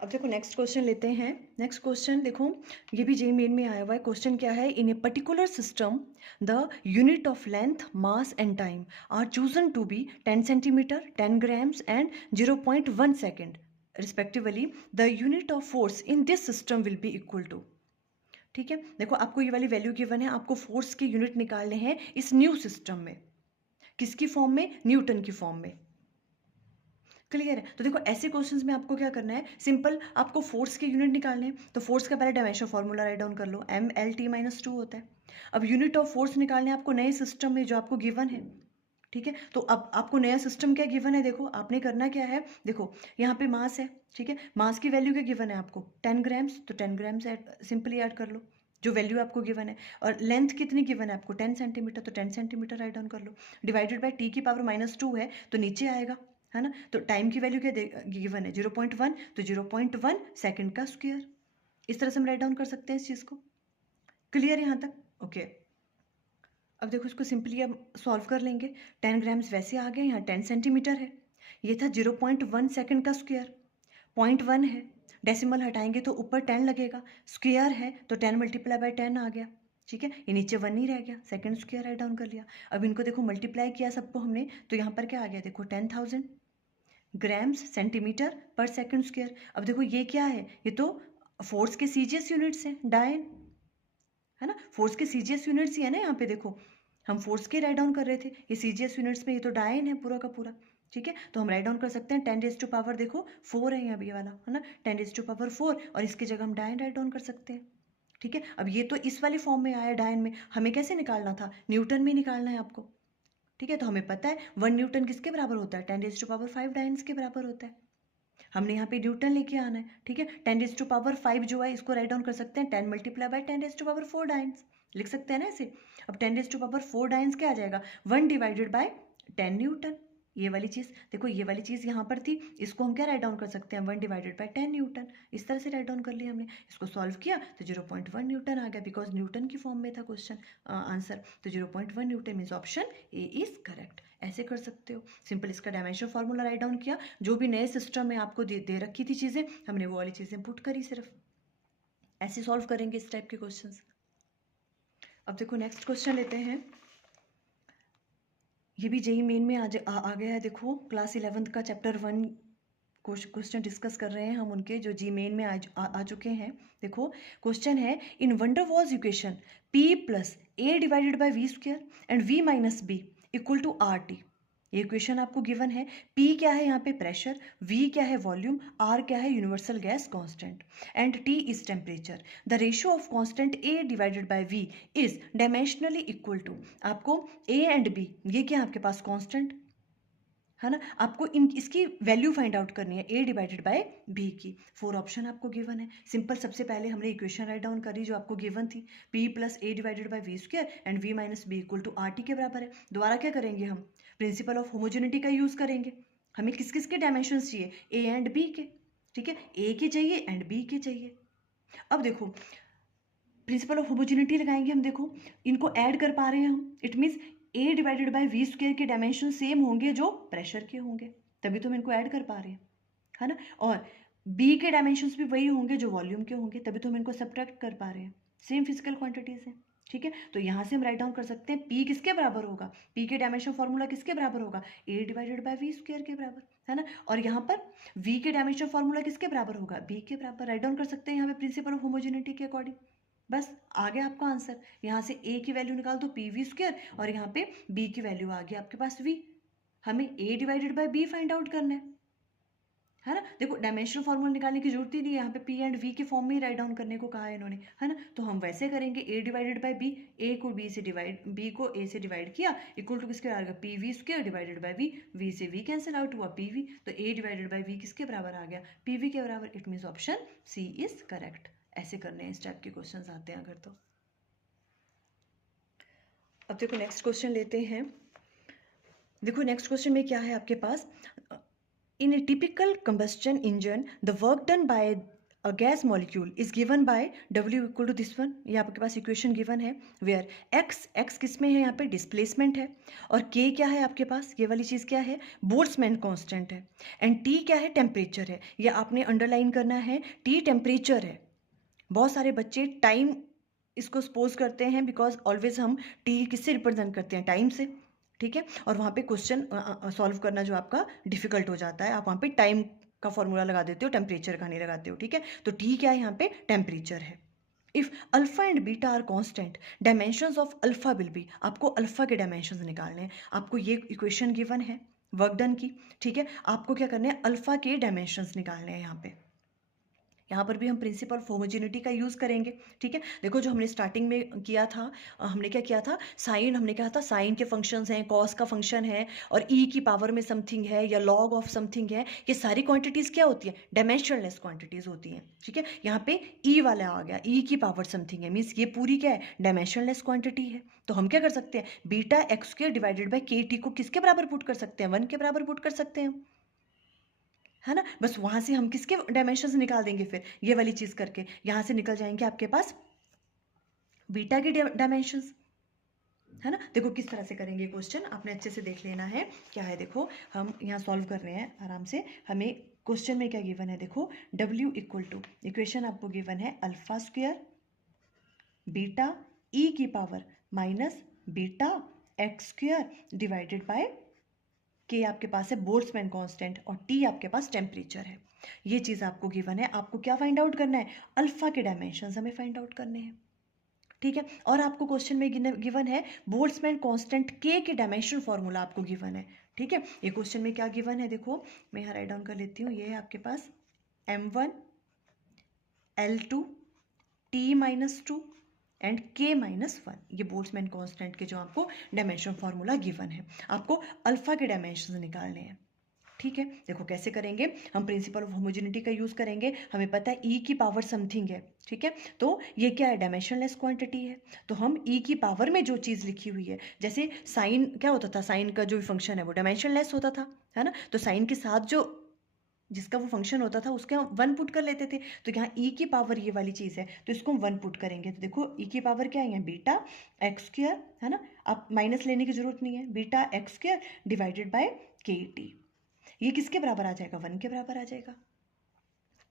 अब देखो next question लेते हैं। नेक्स्ट क्वेश्चन देखो, ये भी जेई मेन में आया हुआ है। क्वेश्चन क्या है? In a particular system the unit of length, mass and time are chosen to be 10 centimetre, 10 grams and 0.1 second respectively. The unit of force in this system will be equal to. ठीक है, देखो आपको ये वाली value given है, आपको force के unit निकालने हैं इस न्यू सिस्टम में। किसकी फॉर्म में? न्यूटन की फॉर्म में। क्लियर है? तो देखो ऐसे क्वेश्चंस में आपको क्या करना है, सिंपल आपको फोर्स के यूनिट निकालने हैं। तो फोर्स का पहले डायमेंशन फॉर्मूला राइट डाउन कर लो, MLT-2 होता है। अब यूनिट ऑफ फोर्स निकालने हैं आपको नए सिस्टम में जो आपको गिवन है। ठीक है, तो अब आपको नया सिस्टम क्या गिवन है, देखो आपने करना क्या है, देखो यहाँ पे मास है। ठीक है, मास की वैल्यू क्या गिवन है आपको? 10 ग्राम्स, तो 10 ग्राम्स सिंपली ऐड कर लो जो वैल्यू आपको गिवन है। और लेंथ कितनी गिवन है आपको? 10 सेंटीमीटर, तो 10 सेंटीमीटर राइट डाउन कर लो। डिवाइडेड बाय टी की पावर -2 है तो नीचे आएगा, है ना। तो टाइम की वैल्यू क्या गिवन है? 0.1, तो 0.1 सेकेंड का स्क्वायर। इस तरह से हम राइट डाउन कर सकते हैं इस चीज़ को। क्लियर यहाँ तक? ओके। अब देखो इसको सिंपली अब सॉल्व कर लेंगे। 10 ग्राम्स वैसे आ गया, यहाँ 10 सेंटीमीटर है, ये था 0.1 सेकेंड का स्क्वायर। 0.1 है, डेसिमल हटाएंगे तो ऊपर 10 लगेगा, स्क्वायर है तो 10 मल्टीप्लाई बाय 10 आ गया। ठीक है, ये नीचे 1 ही रह गया, सेकेंड स्क्वायर राइट डाउन कर लिया। अब इनको देखो मल्टीप्लाई किया सबको हमने, तो यहाँ पर क्या आ गया देखो 10,000 ग्राम्स सेंटीमीटर पर सेकेंड स्क्वायर। अब देखो ये क्या है, ये तो फोर्स के सीजीएस यूनिट्स हैं, डायन, है ना। फोर्स के सीजीएस यूनिट्स ही है ना, यहाँ पे देखो हम फोर्स के राइट डाउन कर रहे थे, ये सीजीएस यूनिट्स में ये तो डायन है पूरा का पूरा। ठीक है, तो हम राइट डाउन कर सकते हैं 10 रेज टू पावर देखो 4 है यहाँ भी ये वाला, है ना, 10 रेज टू पावर 4, और इसकी जगह हम डायन राइट डाउन कर सकते हैं। ठीक है, अब ये तो इस वाली फॉर्म में आया डायन में, हमें कैसे निकालना था? न्यूटन में निकालना है आपको। ठीक है, तो हमें पता है 1 न्यूटन किसके बराबर होता है? 10 रेज टू पावर 5 डायन्स के बराबर होता है। हमने यहाँ पे न्यूटन लेके आना है। ठीक है, 10 रेज टू पावर 5 जो है इसको राइट डाउन कर सकते हैं 10 multiply by 10 raise to power 4 dynes, लिख सकते हैं ना ऐसे। अब 10 रेज टू पावर 4 डायन्स क्या आ जाएगा? 1 डिवाइडेड बाय 10 न्यूटन। ये वाली चीज़ देखो, ये वाली चीज़ यहाँ पर थी, इसको हम क्या राइट डाउन कर सकते हैं? 1 डिवाइडेड बाय 10 न्यूटन। इस तरह से राइट डाउन कर लिया हमने। इसको सॉल्व किया तो 0.1 न्यूटन आ गया, बिकॉज न्यूटन की फॉर्म में था क्वेश्चन आंसर। तो 0.1 Newton means option A is correct. ऐसे कर सकते हो सिंपल। इसका डायमेंशन फॉर्मूला राइट डाउन किया, जो भी नए सिस्टम में आपको दे रखी थी चीज़ें, हमने वो वाली चीज़ें पुट करी सिर्फ। ऐसे सॉल्व करेंगे इस टाइप के क्वेश्चंस। अब देखो नेक्स्ट क्वेश्चन लेते हैं। ये भी जेई मेन में आ गया है। देखो क्लास 11th का चैप्टर 1 क्वेश्चन डिस्कस कर रहे हैं हम उनके, जो जी मेन में आ चुके हैं। देखो क्वेश्चन है, in Van der Waals equation P plus A divided by V square and V minus B equal to RT। ये इक्वेशन आपको गिवन है। P क्या है यहाँ पे? प्रेशर। V क्या है? वॉल्यूम। R क्या है? Universal gas constant. And T is temperature. The ratio of constant A divided by V is dimensionally equal to. आपको A एंड B ये क्या है आपके पास? कांस्टेंट, है ना। आपको इसकी वैल्यू फाइंड आउट करनी है A डिवाइडेड बाय B की। 4 ऑप्शन आपको गिवन है। सिंपल सबसे पहले हमने इक्वेशन राइट डाउन करी जो आपको गिवन थी, P plus A divided by V square and V minus B equal to RT के बराबर है। दोबारा क्या करेंगे हम? प्रिंसिपल ऑफ होमोजेनिटी का यूज करेंगे। हमें किस किस के डायमेंशन चाहिए? A एंड B के। ठीक है, A के चाहिए एंड B के चाहिए। अब देखो प्रिंसिपल ऑफ होमोजेनिटी लगाएंगे हम। देखो इनको ऐड कर पा रहे हैं हम, it means A divided by V square के डायमेंशन सेम होंगे जो प्रेशर के होंगे, तभी तो हम इनको ऐड कर पा रहे हैं, है ना। और B के डायमेंशंस भी वही होंगे जो वॉल्यूम के होंगे, तभी तो हम इनको सब्ट्रैक्ट कर पा रहे हैं। सेम फिजिकल क्वांटिटीज हैं। ठीक है, तो यहाँ से हम राइट डाउन कर सकते हैं P किसके बराबर होगा? P के डायमेंशन फॉर्मूला किसके बराबर होगा? A divided by V square के बराबर, है ना। और यहाँ पर V के डायमेंशन फॉर्मूला किसके बराबर होगा? B के बराबर। राइट डाउन कर सकते हैं यहाँ पे प्रिंसिपल ऑफ होमोजेनिटी के अकॉर्डिंग। बस आ गया आपका आंसर। यहाँ से A की वैल्यू निकाल दो PV स्क्वायर, और यहाँ पे B की वैल्यू आ गई आपके पास V। हमें A divided bye B find out करना है ना। देखो डायमेंशनल फॉर्मूला निकालने की जरूरत ही नहीं है, यहाँ पे P एंड V के फॉर्म में ही राइट डाउन करने को कहा है इन्होंने, है ना। तो हम वैसे करेंगे A divided bye B, A को B से डिवाइड, B को A से डिवाइड किया, इक्वल टू किसके बराबर? PV square divided by V। V से V कैंसिल आउट हुआ PV, तो A डिवाइडेड बाय V किसके बराबर आ गया? PV के बराबर। It means option C is correct. ऐसे करने हैं, इस टाइप के क्वेश्चन आते हैं अगर तो। अब देखो नेक्स्ट क्वेश्चन लेते हैं। देखो नेक्स्ट क्वेश्चन में क्या है आपके पास, in a typical combustion engine the work done by a gas molecule is given by W equal to this one, ये आपके पास इक्वेशन गिवन है, वेयर एक्स किस में है, यहाँ पे डिस्प्लेसमेंट है, और के क्या है आपके पास, ये वाली चीज़ क्या है, बोल्ट्जमैन कांस्टेंट है, एंड टी क्या है, टेम्परेचर है, ये आपने अंडरलाइन करना है, टी टेम्परेचर है। बहुत सारे बच्चे टाइम इसको सपोज करते हैं, बिकॉज ऑलवेज हम टी किससे रिप्रेजेंट करते हैं, टाइम से, ठीक है, और वहाँ पे क्वेश्चन सॉल्व करना जो आपका डिफिकल्ट हो जाता है, आप वहाँ पे टाइम का फॉर्मूला लगा देते हो, टेम्परेचर का नहीं लगाते हो, ठीक है, तो टी क्या है यहाँ पे, टेम्परेचर है। If alpha and beta are constant, dimensions of alpha will be, आपको अल्फा के डायमेंशंस निकालने हैं, आपको ये इक्वेशन गिवन है वर्क डन की, ठीक है, आपको क्या करना है, अल्फा के डायमेंशंस निकालने हैं यहाँ पे। यहाँ पर भी हम प्रिंसिपल ऑफ होमोजेनिटी का यूज़ करेंगे, ठीक है, देखो जो हमने स्टार्टिंग में किया था, हमने क्या किया था, साइन, हमने कहा था साइन के फंक्शंस हैं, कॉस का फंक्शन है, और ई की पावर में समथिंग है या लॉग ऑफ समथिंग है, ये सारी क्वांटिटीज़ क्या होती है, डायमेंशनलेस क्वांटिटीज़ होती हैं, ठीक है, यहाँ पे ई वाला आ गया, ई की पावर समथिंग है, मीन्स ये पूरी क्या है, डायमेंशनलेस क्वांटिटी है, तो हम क्या कर सकते हैं, beta x square divided by के टी को किसके बराबर पुट कर सकते हैं, 1 के बराबर पुट कर सकते हैं, है ना, बस वहां से हम किसके डायमेंशंस निकाल देंगे, फिर ये वाली चीज करके यहां से निकल जाएंगे आपके पास बीटा के डायमेंशंस, है ना, देखो किस तरह से करेंगे क्वेश्चन, आपने अच्छे से देख लेना है क्या है, देखो हम यहाँ सॉल्व कर रहे हैं आराम से, हमें क्वेश्चन में क्या गिवन है, देखो W इक्वल टू, इक्वेशन आपको गिवन है अल्फा स्क्वायर बीटा ई की power minus beta x square divided by के, आपके पास है बोल्ट्जमैन कांस्टेंट, और टी आपके पास टेम्परेचर है, ये चीज़ आपको गिवन है, आपको क्या फाइंड आउट करना है, अल्फा के डायमेंशंस हमें फाइंड आउट करने हैं, ठीक है, और आपको क्वेश्चन में गिवन है बोल्ट्जमैन कांस्टेंट के डायमेंशन फॉर्मूला आपको गिवन है, ठीक है, ये क्वेश्चन में क्या गिवन है, देखो मैं यहाँ राइट डाउन कर लेती हूँ, ये है आपके पास m1 L2 T-2 and K-1, ये बोल्ट्जमैन कांस्टेंट के जो आपको डायमेंशन फॉर्मूला गिवन है, आपको अल्फा के डायमेंशन निकालने हैं, ठीक है, देखो कैसे करेंगे, हम प्रिंसिपल ऑफ होमोजेनिटी का यूज करेंगे, हमें पता है ई की पावर समथिंग है, ठीक है, तो ये क्या है, डायमेंशनलेस क्वांटिटी है, तो हम ई की पावर में जो चीज़ लिखी हुई है, जैसे साइन क्या होता था, साइन का जो फंक्शन है वो डायमेंशनलेस होता था, है ना, तो साइन के साथ जो जिसका वो फंक्शन होता था उसके हम 1 पुट कर लेते थे, तो यहाँ ई की पावर ये वाली चीज़ है, तो इसको हम 1 पुट करेंगे, तो देखो ई की पावर क्या है, यहाँ बीटा एक्स स्क्वायर, है ना, आप माइनस लेने की जरूरत नहीं है, beta x square divided by के टी, ये किसके बराबर आ जाएगा, 1 के बराबर आ जाएगा,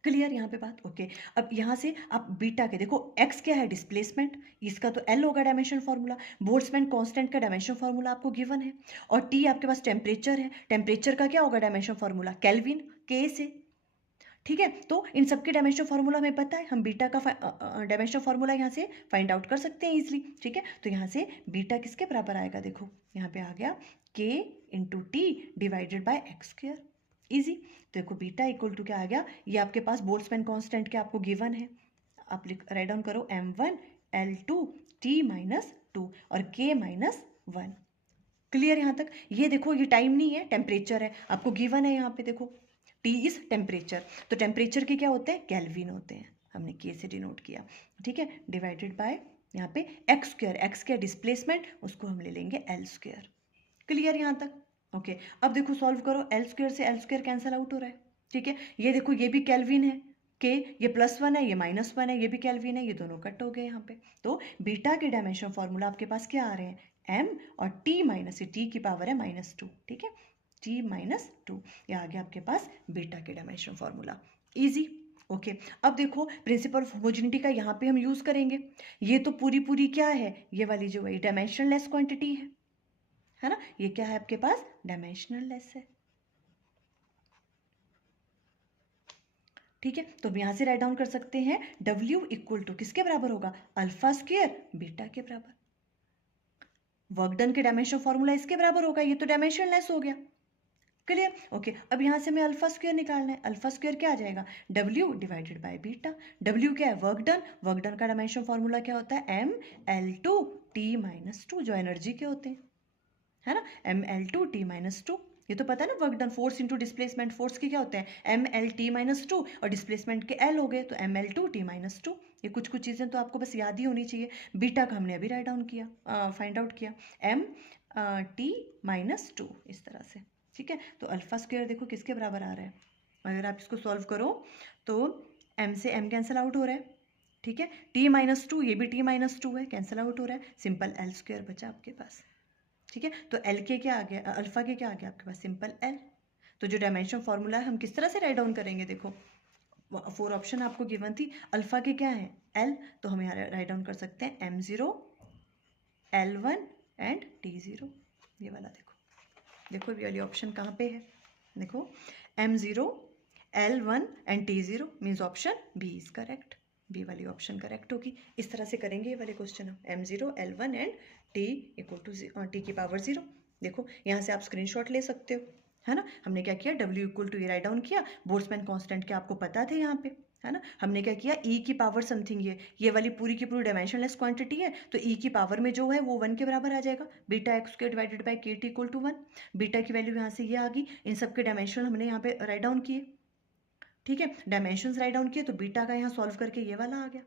क्लियर यहाँ पे बात, ओके, अब यहाँ से आप बीटा के देखो, एक्स क्या है, डिस्प्लेसमेंट, इसका तो एल होगा डायमेंशन फॉर्मूला, बोल्ट्जमैन कांस्टेंट का डायमेंशन फॉर्मूला आपको गिवन है, और टी आपके पास टेम्परेचर है, टेम्परेचर का क्या होगा डायमेंशन फॉर्मूला, केल्विन, के से, ठीक है, तो इन सबके डायमेंशन फॉर्मूला हमें पता है, हम बीटा का डायमेंशन फॉर्मूला यहाँ से फाइंड आउट कर सकते हैं इजीली, ठीक है, तो यहाँ से बीटा किसके बराबर आएगा, देखो यहाँ पे आ गया के into T divided by x square, easy, देखो बीटा इक्वल टू क्या आ गया, ये आपके पास बोल्ट्जमैन कांस्टेंट के आपको गिवन है, आप राइट डाउन करो m1 L2 T-2 और K-1, क्लियर यहाँ तक, ये देखो ये टाइम नहीं है, टेम्परेचर है, आपको गिवन है यहाँ पे देखो टी इज टेम्परेचर, तो टेम्परेचर के क्या होते हैं, केल्विन होते हैं, हमने के से डिनोट किया, ठीक है, डिवाइडेड बाय यहाँ पे एक्स स्क्वायर डिस्प्लेसमेंट, उसको हम ले लेंगे एल स्क्वायर, क्लियर यहाँ तक, ओके, अब देखो सॉल्व करो, एल स्क्वायर कैंसिल आउट हो रहा है, ठीक है, ये देखो ये भी केल्विन है, के ये +1 है, ये -1 है, ये भी केल्विन है, ये दोनों कट हो गए यहाँ पे, तो बीटा के डायमेंशन फॉर्मूला आपके पास क्या आ रहे हैं, m और t माइनस, ये t की पावर है -2, ठीक है, t-2, ये आ गया आपके पास बीटा के डायमेंशन फॉर्मूला, इजी, ओके, अब देखो प्रिंसिपल ऑफ होमोजेनिटी का यहाँ पे हम यूज करेंगे, ये तो पूरी क्या है, ये वाली जो है डायमेंशनलेस क्वांटिटी है ना, ये क्या है आपके पास, डायमेंशनलेस है, ठीक है, तो हम यहाँ से राइट डाउन कर सकते हैं W इक्वल टू किसके बराबर होगा, अल्फा स्क्वायर बीटा के बराबर, वर्क डन के डायमेंशन फॉर्मूला इसके बराबर होगा, ये तो डायमेंशनलेस हो गया, क्लियर, ओके, अब यहाँ से हमें अल्फा स्क्वायर निकालना है, अल्फा स्क्वायर क्या आ जाएगा, W divided by beta, W क्या है, वर्क डन का डायमेंशन फॉर्मूला क्या होता है, mL2 T-2, जो एनर्जी के होते हैं, है ना, mL2 T-2, ये तो पता है ना, work done, force into displacement, force के क्या होते हैं mL_T-2 और डिस्प्लेसमेंट के L हो गए, तो mL2 T-2, ये कुछ चीज़ें तो आपको बस याद ही होनी चाहिए, बीटा का हमने अभी राइट डाउन किया, फाइंड आउट किया, m_T-2 इस तरह से, ठीक है, तो अल्फा स्क्वायर देखो किसके बराबर आ रहा है, अगर आप इसको सॉल्व करो तो m से m कैंसिल आउट हो रहा है, ठीक है। t-2 ये भी t-2 है, कैंसिल आउट हो रहा है, सिंपल l स्क्वायर बचा आपके पास, ठीक है। तो l के क्या आ गया, अल्फा के क्या आ गया आपके पास, सिंपल l। तो जो डायमेंशन फॉर्मूला है हम किस तरह से राइट डाउन करेंगे, देखो 4 ऑप्शन आपको गिवन थी, अल्फा के क्या है l, तो हम यहाँ राइट डाउन कर सकते हैं m0 l1 एंड t0, ये वाला देखो ये वाली ऑप्शन कहाँ पे है, देखो m0 l1 and t0 means option B is correct, B वाली ऑप्शन करेक्ट होगी। इस तरह से करेंगे ये वाले क्वेश्चन हम, m0 l1 and t equal to t की पावर 0। देखो यहाँ से आप स्क्रीनशॉट ले सकते हो, है ना। हमने क्या किया, w इक्वल टू ये राइट डाउन किया, बोल्ट्जमैन कांस्टेंट के आपको पता थे यहाँ पे, है ना। हमने क्या किया, e की पावर समथिंग, ये वाली पूरी की पूरी डायमेंशनलेस क्वांटिटी है, तो e की पावर में जो है वो 1 के बराबर आ जाएगा, beta x square divided by के टी इक्वल टू 1। बीटा की वैल्यू यहाँ से ये आ गई, इन सब के डायमेंशन हमने यहाँ पे राइट डाउन किए, ठीक है। डायमेंशंस राइट डाउन किए तो बीटा का यहाँ सॉल्व करके ये वाला आ गया।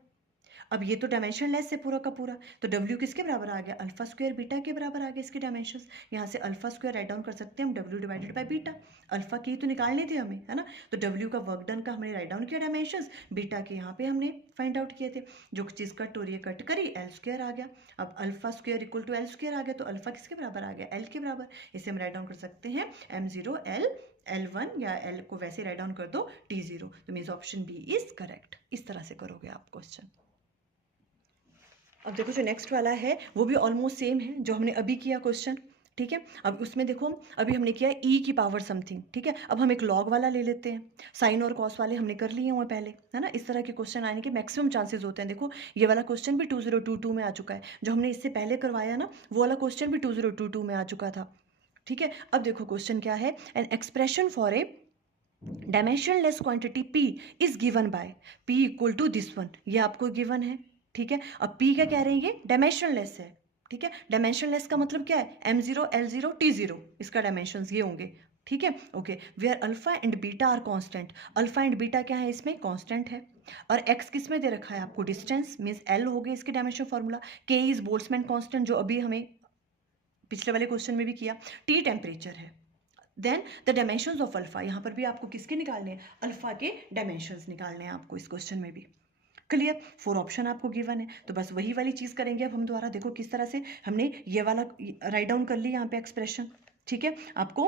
अब ये तो डायमेंशन लेस है पूरा का पूरा, तो W किसके बराबर आ गया, अल्फा स्क्वायर बीटा के बराबर आ गया इसके डायमेंशंस। यहाँ से अल्फा स्क्वायर राइट डाउन कर सकते हैं हम W divided by beta, alpha की तो निकालनी थी हमें, है ना। तो W का वर्क डन का हमने राइट डाउन किया डायमेंशंस, बीटा के यहाँ पे हमने फाइंड आउट किए थे, जो चीज़ कट हो रही है कट करी, एल स्क्वायर आ गया। अब alpha square equal to L square आ गया, तो अल्फा किसके बराबर आ गया, एल के बराबर। इसे हम राइट डाउन कर सकते हैं m0 l1 या l को वैसे राइट डाउन कर दो t0, तो means option B is correct. इस तरह से करोगे आप क्वेश्चन। अब देखो जो नेक्स्ट वाला है वो भी ऑलमोस्ट सेम है जो हमने अभी किया क्वेश्चन, ठीक है। अब उसमें देखो अभी हमने किया e की पावर समथिंग, ठीक है। अब हम एक लॉग वाला ले लेते हैं, साइन और कॉस वाले हमने कर लिए हुए पहले, है ना। इस तरह के क्वेश्चन आने के मैक्सिमम चांसेस होते हैं। देखो ये वाला क्वेश्चन भी 2022 में आ चुका है, जो हमने इससे पहले करवाया ना वो वाला क्वेश्चन भी 2022 में आ चुका था, ठीक है। अब देखो क्वेश्चन क्या है, an expression for a dimensionless quantity p is given by p equal to this one, ये आपको गिवन है, ठीक है। अब p क्या कह रहे हैं, ये डायमेंशनलेस है, ठीक है। डायमेंशनलेस का मतलब क्या है, m0 l0 t0, इसका डायमेंशंस ये होंगे, ठीक है। Okay, where alpha and beta are constant, alpha and beta क्या है इसमें, कांस्टेंट है। और x किस में दे रखा है आपको, डिस्टेंस, मींस l हो गया इसके dimension formula, k is Boltzmann constant जो अभी हमें पिछले वाले क्वेश्चन में भी किया, t टेम्परेचर है, then the dimensions of alpha, यहाँ पर भी आपको किसके निकालने हैं, अल्फा के डायमेंशंस निकालने हैं आपको इस क्वेश्चन में भी। क्लियर, 4 ऑप्शन आपको गिवन है, तो बस वही वाली चीज़ करेंगे अब हम दोबारा। देखो किस तरह से हमने ये वाला राइट डाउन कर ली यहाँ पे एक्सप्रेशन, ठीक है। आपको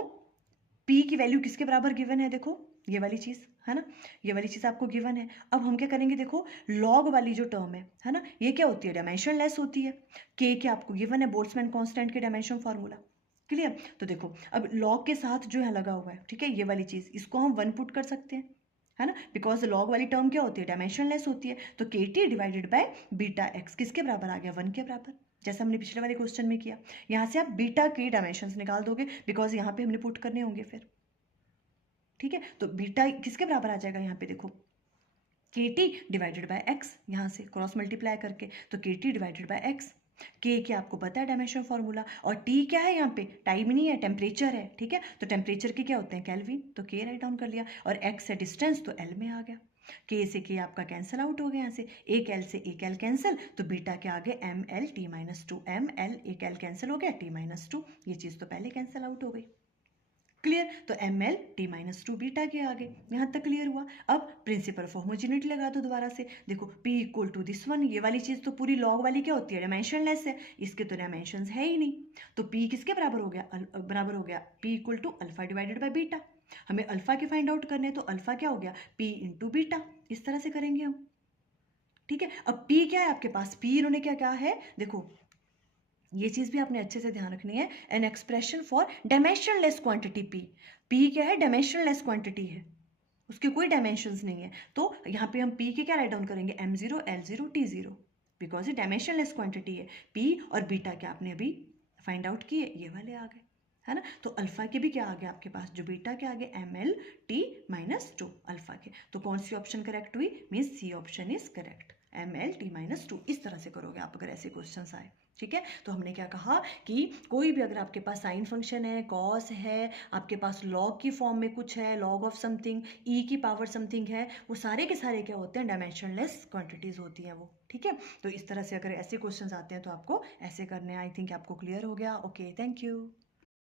p की वैल्यू किसके बराबर गिवन है, देखो ये वाली चीज़, है ना, ये वाली चीज़ आपको गिवन है। अब हम क्या करेंगे, देखो लॉग वाली जो टर्म है ना, ये क्या होती है, डायमेंशन लेस होती है। k क्या आपको गिवन है, बोल्ट्जमैन कांस्टेंट के डायमेंशन फॉर्मूला, क्लियर। तो देखो अब लॉग के साथ जो है लगा हुआ है, ठीक है, ये वाली चीज़ इसको हम 1 पुट कर सकते हैं, है ना, बिकॉज लॉग वाली टर्म क्या होती है, डायमेंशन लेस होती है। तो के T divided by beta x किसके बराबर आ गया, 1 के बराबर, जैसा हमने पिछले वाले क्वेश्चन में किया। यहाँ से आप बीटा के डायमेंशंस निकाल दोगे, बिकॉज यहाँ पे हमने पुट करने होंगे फिर, ठीक है। तो बीटा किसके बराबर आ जाएगा, यहाँ पे देखो के टी डिवाइडेड बाय एक्स, यहाँ से क्रॉस मल्टीप्लाई करके, तो के टी डिवाइडेड बाय एक्स, के क्या आपको पता है डायमेंशन फॉर्मूला, और टी क्या है यहाँ पे, टाइम नहीं है, टेम्परेचर है, ठीक है। तो टेम्परेचर के क्या होते हैं, केल्विन, तो के राइट डाउन कर लिया, और एक्स है डिस्टेंस, तो एल में आ गया, के से के आपका कैंसिल आउट हो गया, यहाँ से एक एल से एक एल कैंसिल, तो बीटा के आगे M L t-2, M L एक एल कैंसिल हो गया, t-2, ये चीज़ तो पहले कैंसिल आउट हो गई, क्लियर। तो एम एल t-2 बीटा के आगे, यहाँ तक क्लियर हुआ। अब प्रिंसिपल ऑफ होमोजेनिटी लगा दो दोबारा से, देखो p equal to this one, ये वाली चीज़ तो पूरी लॉग वाली क्या होती है, डायमेंशनलेस है, इसके तो डायमेंशंस है ही नहीं, तो p किसके बराबर हो गया, बराबर हो गया p equal to alpha divided by beta. हमें अल्फा के फाइंड आउट करने, तो अल्फा क्या हो गया, p इंटू बीटा, इस तरह से करेंगे हम, ठीक है। अब p क्या है आपके पास, p इन्होंने क्या कहा है, देखो ये चीज़ भी आपने अच्छे से ध्यान रखनी है, an expression for dimensionless quantity p क्या है, डायमेंशनलेस क्वांटिटी है, उसके कोई डायमेंशंस नहीं है, तो यहाँ पे हम p के क्या राइट डाउन करेंगे, m0 l0 t0, बिकॉज ये डायमेंशनलेस क्वांटिटी है। p और बीटा क्या आपने अभी फाइंड आउट किए, ये वाले आ गए, है ना। तो अल्फा के भी क्या आ गया आपके पास, जो बीटा के आगे ml t-2 अल्फा के, तो कौन सी ऑप्शन करेक्ट हुई, means C option is correct, ml t-2। इस तरह से करोगे आप अगर ऐसे क्वेश्चंस आए, ठीक है। तो हमने क्या कहा कि कोई भी अगर आपके पास साइन फंक्शन है, कॉस है, आपके पास लॉग की फॉर्म में कुछ है, लॉग ऑफ समथिंग, ई की पावर समथिंग है, वो सारे के सारे क्या होते हैं, डायमेंशनलेस क्वांटिटीज होती हैं वो, ठीक है। तो इस तरह से अगर ऐसे क्वेश्चंस आते हैं तो आपको ऐसे करने हैं। आई थिंक आपको क्लियर हो गया। Okay, thank you.